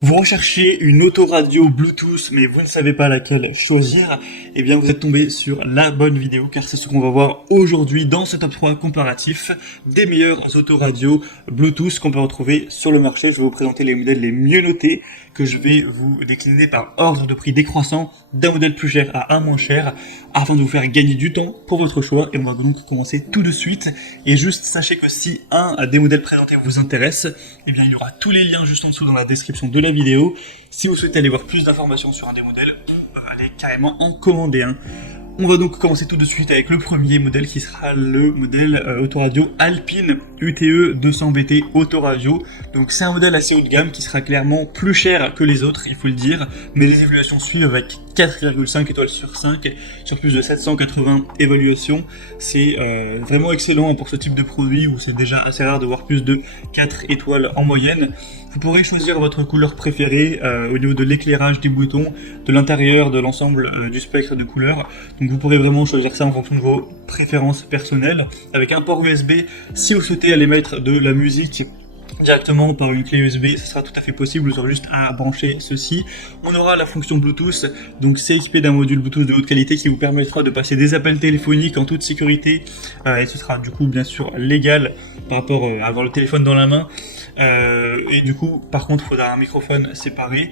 Vous recherchez une autoradio Bluetooth, mais vous ne savez pas laquelle choisir, eh bien vous êtes tombé sur la bonne vidéo, car c'est ce qu'on va voir aujourd'hui dans ce top 3 comparatif des meilleures autoradios Bluetooth qu'on peut retrouver sur le marché. Je vais vous présenter les modèles les mieux notés, que je vais vous décliner par ordre de prix décroissant, d'un modèle plus cher à un moins cher, afin de vous faire gagner du temps pour votre choix. Et on va donc commencer tout de suite. Et juste sachez que si un des modèles présentés vous intéresse, eh bien il y aura tous les liens juste en dessous dans la description de la vidéo. Si vous souhaitez aller voir plus d'informations sur un des modèles, ou allez carrément en commander un. On va donc commencer tout de suite avec le premier modèle qui sera le modèle autoradio Alpine UTE 200BT autoradio. Donc c'est un modèle assez haut de gamme qui sera clairement plus cher que les autres, il faut le dire, mais les évaluations suivent avec 4,5 étoiles sur 5 sur plus de 780 évaluations. C'est vraiment excellent pour ce type de produit où c'est déjà assez rare de voir plus de 4 étoiles en moyenne. Vous pourrez choisir votre couleur préférée au niveau de l'éclairage des boutons, de l'intérieur, de l'ensemble du spectre de couleurs. Donc vous pourrez vraiment choisir ça en fonction de vos préférences personnelles. Avec un port USB, si vous souhaitez aller mettre de la musique directement par une clé USB, ce sera tout à fait possible, vous aurez juste à brancher ceci. On aura la fonction Bluetooth, donc c'est équipé d'un module Bluetooth de haute qualité qui vous permettra de passer des appels téléphoniques en toute sécurité, et ce sera du coup bien sûr légal par rapport à avoir le téléphone dans la main. Et du coup, par contre, il faudra un microphone séparé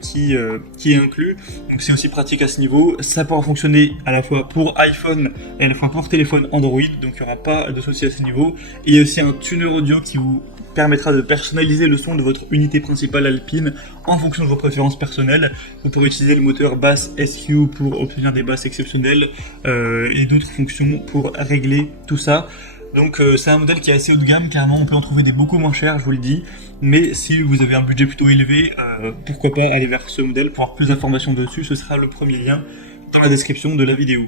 qui est inclus. Donc c'est aussi pratique à ce niveau. Ça pourra fonctionner à la fois pour iPhone et à la fois pour téléphone Android, donc il n'y aura pas de souci à ce niveau. Et il y a aussi un tuner audio qui vous permettra de personnaliser le son de votre unité principale Alpine en fonction de vos préférences personnelles. Vous pourrez utiliser le moteur basse SQ pour obtenir des basses exceptionnelles et d'autres fonctions pour régler tout ça. Donc c'est un modèle qui est assez haut de gamme, carrément on peut en trouver des beaucoup moins chers, je vous le dis. Mais si vous avez un budget plutôt élevé, pourquoi pas aller vers ce modèle. Pour avoir plus d'informations dessus, ce sera le premier lien dans la description de la vidéo.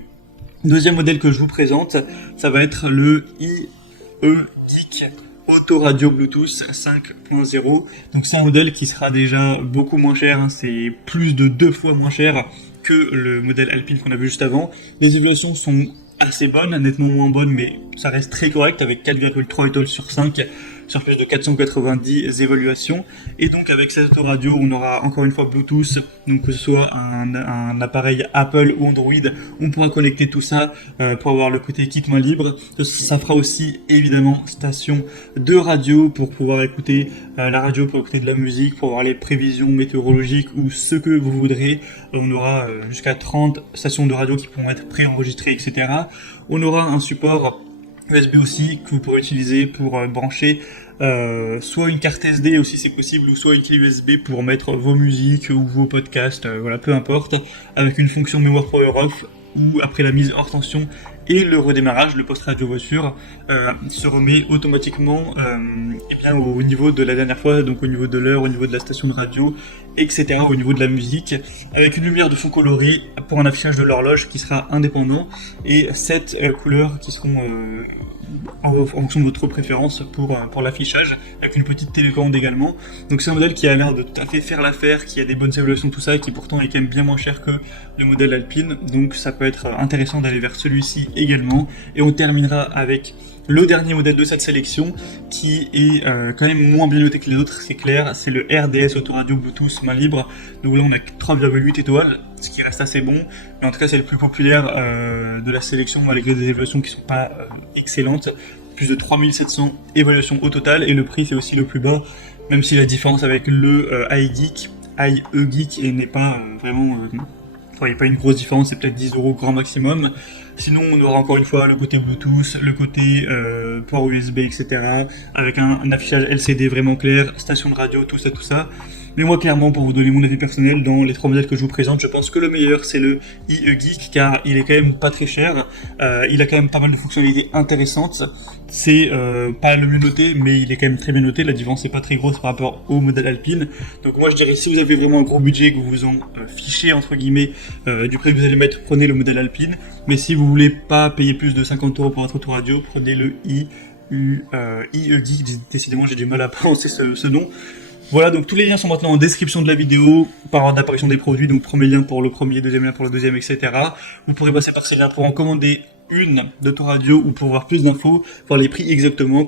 Deuxième modèle que je vous présente, ça va être le IE-Geek Autoradio Bluetooth 5.0. Donc c'est un modèle qui sera déjà beaucoup moins cher, hein. C'est plus de 2 fois moins cher que le modèle Alpine qu'on a vu juste avant. Les évaluations sont assez bonnes, nettement moins bonnes, mais ça reste très correct avec 4,3 étoiles sur 5 sur plus de 490 évaluations. Et donc avec cette autoradio, on aura encore une fois Bluetooth, donc que ce soit un appareil Apple ou Android, on pourra connecter tout ça pour avoir le côté kit main libre. Ça fera aussi évidemment station de radio pour pouvoir écouter la radio, pour écouter de la musique, pour avoir les prévisions météorologiques ou ce que vous voudrez. On aura jusqu'à 30 stations de radio qui pourront être préenregistrées, etc. On aura un support USB aussi que vous pourrez utiliser pour brancher soit une carte SD aussi c'est possible, ou soit une clé USB pour mettre vos musiques ou vos podcasts, voilà, peu importe, avec une fonction mémoire power off ou après la mise hors tension et le redémarrage, le post-radio voiture se remet automatiquement et bien au niveau de la dernière fois, donc au niveau de l'heure, au niveau de la station de radio, etc., au niveau de la musique, avec une lumière de fond colorée pour un affichage de l'horloge qui sera indépendant, et 7 couleurs qui seront en fonction de votre préférence pour l'affichage, avec une petite télécommande également. Donc c'est un modèle qui a l'air de tout à fait faire l'affaire, qui a des bonnes évaluations, tout ça, et qui pourtant est quand même bien moins cher que le modèle Alpine, donc ça peut être intéressant d'aller vers celui-ci également. Et on terminera avec le dernier modèle de cette sélection qui est quand même moins bien noté que les autres, c'est clair, c'est le RDS Autoradio Bluetooth main libre. Donc là on a 3,8 étoiles, ce qui reste assez bon, mais en tout cas c'est le plus populaire de la sélection malgré des évaluations qui sont pas excellentes. Plus de 3700 évaluations au total, et le prix c'est aussi le plus bas, même si la différence avec le IE-Geek n'est pas vraiment... il n'y a pas une grosse différence, c'est peut-être 10 € grand maximum. Sinon, on aura encore une fois le côté Bluetooth, le côté port USB, etc. Avec un affichage LCD vraiment clair, station de radio, tout ça. Mais moi, clairement, pour vous donner mon avis personnel, dans les 3 modèles que je vous présente, je pense que le meilleur, c'est le IE-Geek, car il est quand même pas très cher. Il a quand même pas mal de fonctionnalités intéressantes. C'est pas le mieux noté, mais il est quand même très bien noté. La différence n'est pas très grosse par rapport au modèle Alpine. Donc moi, je dirais, si vous avez vraiment un gros budget, que vous vous en fichez, entre guillemets, du prix que vous allez mettre, prenez le modèle Alpine. Mais si vous voulez pas payer plus de 50 € pour votre autoradio, prenez le IE-Geek. Décidément, j'ai du mal à prononcer ce nom. Voilà, donc tous les liens sont maintenant en description de la vidéo, par ordre d'apparition des produits, donc premier lien pour le premier, deuxième lien pour le deuxième, etc. Vous pourrez passer par ces liens pour en commander une d'autoradio ou pour voir plus d'infos, voir les prix exactement.